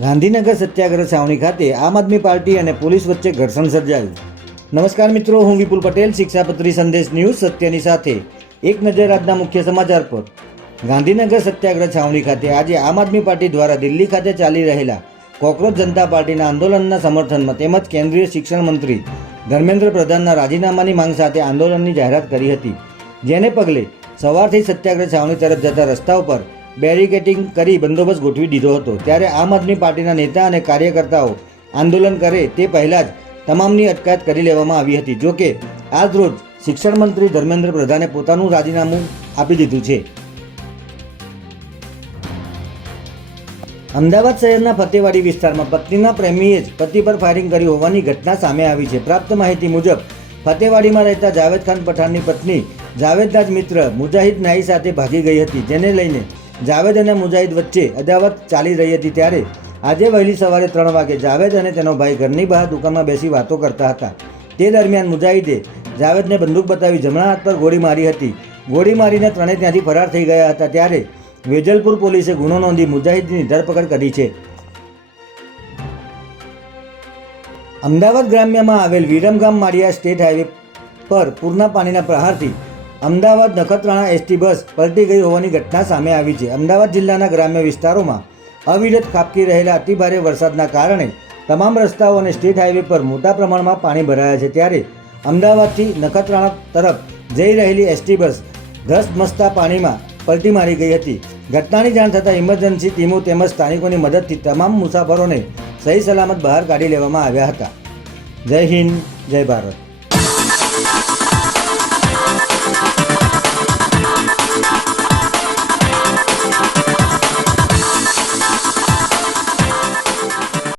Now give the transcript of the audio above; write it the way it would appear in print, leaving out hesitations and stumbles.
ગાંધીનગર સત્યાગ્રહ છાવણી ખાતે આમ આદમી પાર્ટી અને પોલીસ વચ્ચે ઘર્ષણ સર્જાયું। નમસ્કાર મિત્રો, હું વિપુલ પટેલ, શિક્ષાપત્રી સંદેશ ન્યૂઝ સત્યની સાથે એક નજર આજના મુખ્ય સમાચાર પર। ગાંધીનગર સત્યાગ્રહ છાવણી ખાતે આજે આમ આદમી પાર્ટી દ્વારા દિલ્હી ખાતે ચાલી રહેલા કોકરોચ જનતા પાર્ટીના આંદોલનના સમર્થનમાં તેમજ કેન્દ્રીય શિક્ષણ મંત્રી ધર્મેન્દ્ર પ્રધાનના રાજીનામાની માંગ સાથે આંદોલનની જાહેરાત કરી હતી, જેને પગલે સવારથી સત્યાગ્રહ છાવણી તરફ જતા રસ્તાઓ પર બેરિકેડિંગ કરી બંદોબસ્ત ગોઠવી દીધો હતો। ત્યારે આમ આદમી પાર્ટીના નેતા અને કાર્યકર્તાઓ આંદોલન કરે તે પહેલાં જ તમામની અટકાયત કરી લેવામાં આવી હતી। જોકે આજ રોજ શિક્ષણ મંત્રી ધર્મેન્દ્ર પ્રધાને પોતાનું રાજીનામું આપી દીધું છે। અમદાવાદ શહેરના ફતેવાડી વિસ્તારમાં પત્નીના પ્રેમીએ જ પતિ પર ફાયરિંગ કરી હોવાની ઘટના સામે આવી છે। પ્રાપ્ત માહિતી મુજબ ફતેવાડીમાં રહેતા જાવેદ ખાન પઠાણની પત્ની જાવેદના જ મિત્ર મુજાહિદ નાઈ સાથે ભાગી ગઈ હતી, જેને લઈને જાવેદ અને મુજાહિદ વચ્ચે અદાવત ચાલી રહી હતી। ત્યારે આજે વહેલી સવારે 3 વાગે જાવેદ અને તેનો ભાઈ ઘરની બહાર દુકાનમાં બેસી વાતો કરતા હતા। તે દરમિયાન મુજાહિદે જાવેદને બંદૂક બતાવી જમણા હાથ પર ગોળી મારી હતી। ગોળી મારીને ત્રણેય ત્યાંથી ફરાર થઈ ગયા હતા। ત્યારે વેજલપુર પોલીસે ગુનો નોંધી મુજાહિદની ધરપકડ કરી છે। અમદાવાદ ગ્રામ્યમાં આવેલ વિરમગામ માળિયા સ્ટેટ હાઈવે પર પૂરના પાણીના પ્રહારથી અમદાવાદ નખત્રાણા એસટી બસ પલટી ગઈ હોવાની ઘટના સામે આવી છે। અમદાવાદ જિલ્લાના ગ્રામ્ય વિસ્તારોમાં અવિરત ખાબકી રહેલા અતિભારે વરસાદના કારણે તમામ રસ્તાઓ અને સ્ટેટ હાઈવે પર મોટા પ્રમાણમાં પાણી ભરાયા છે। ત્યારે અમદાવાદથી નખત્રાણા તરફ જઈ રહેલી એસટી બસ ધસમસતા પાણીમાં પલટી મારી ગઈ હતી। ઘટનાની જાણ થતાં ઇમરજન્સી ટીમો તેમજ સ્થાનિકોની મદદથી તમામ મુસાફરોને સહી સલામત બહાર કાઢી લેવામાં આવ્યા હતા। જય હિન્દ, જય ભારત।